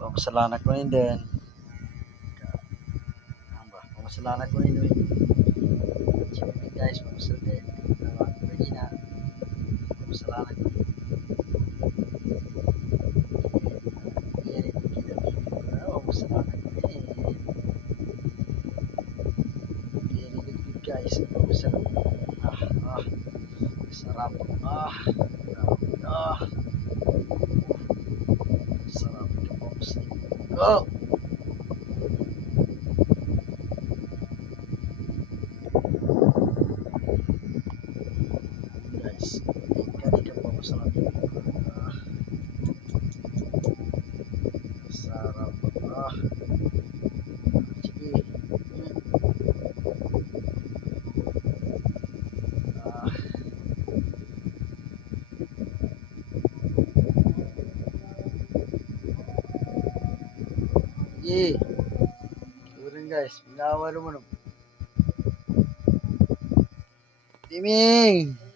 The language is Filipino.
Pamasalan ko yun din. Pamasalan ko yun din. Siyempre guys, pamasalan din. Tawag ko rin na. Pamasalan ko yun. Yan ito kita video. Pamasalan ko yun. Very good guys. Pamasalan. Sarap. Sarap. Go! Guys, hindi ka pamasalan yun. Sarap. Sige. Sige. Turun guys, binawa naman. Timing!